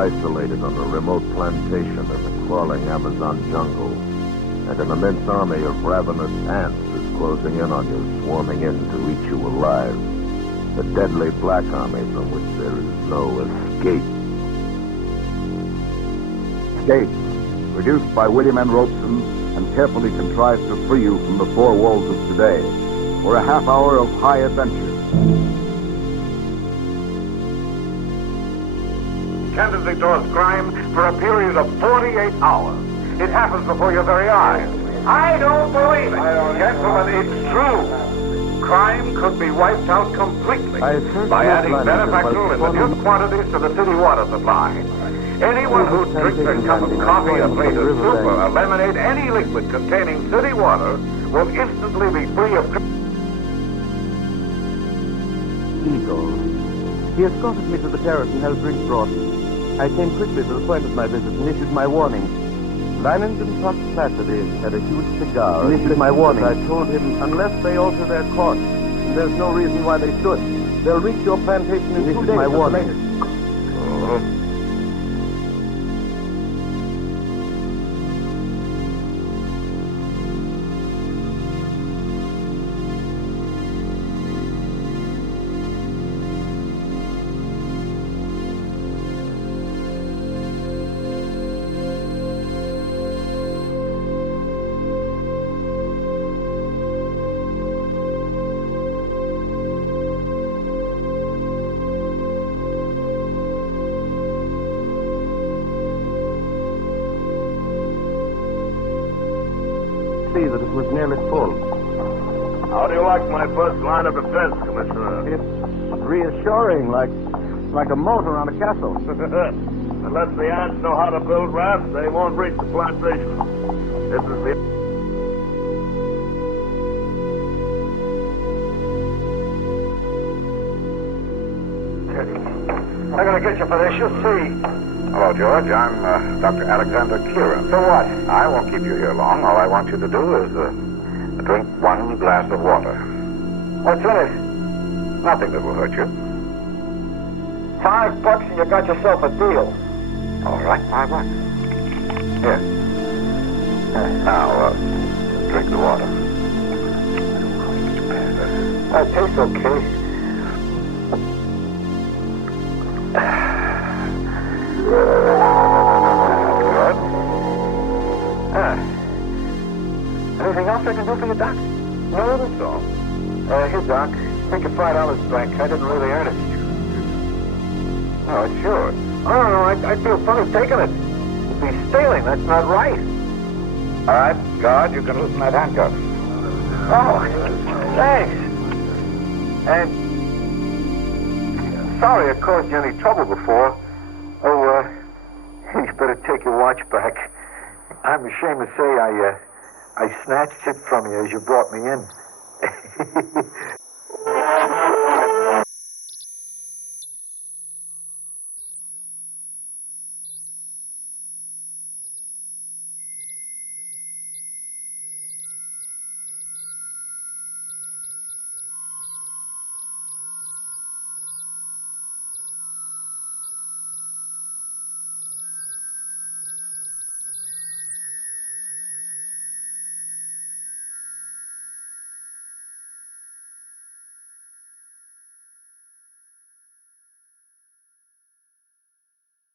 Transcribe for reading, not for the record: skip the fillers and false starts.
isolated on a remote plantation in the crawling Amazon jungle, and an immense army of ravenous ants is closing in on you, swarming in to eat you alive. The deadly black army from which there is no escape. Escape, produced by William N. Robeson and carefully contrived to free you from the four walls of today for a half hour of high adventure. Tendency towards crime for a period of 48 hours. It happens before your very eyes. I don't believe it. Gentlemen, it's true. Crime could be wiped out completely by adding benefactor in minute quantities to the city water supply. Anyone who drinks a cup of coffee, a plate of soup, or a lemonade, any liquid containing city water, will instantly be free of... Eagle. He escorted me to the terrace and held drinks brought. I came quickly to the point of my visit and issued my warning. Leinen's and Fox Cassidy had a huge cigar and issued my warning. I told him, unless they alter their course, and there's no reason why they should, they'll reach your plantation in 2 days. My warning. That it was nearly full. How do you like my first line of defense, Commissioner? It's reassuring, like a moat around a castle. Unless the ants know how to build rafts, they won't reach the plantation. This is the... I'm going to get you for this, you'll see. Hello, George. I'm Dr. Alexander Kieran. So what? I won't keep you here long. All I want you to do is drink 1 glass of water. What's in it? Nothing that will hurt you. $5 and you got yourself a deal. All right, $5. Here. Now, drink the water. That tastes okay. Anything else I can do for you, Doc? No, that's all. Here, Doc. Take your $5 back. I didn't really earn it. No, it's yours. Oh, no, I feel funny taking it. It'd be stealing. That's not right. All right, guard, you can loosen that handcuff. Oh, thanks. And sorry I caused you any trouble before. Oh, you better take your watch back. I'm ashamed to say I snatched it from you as you brought me in.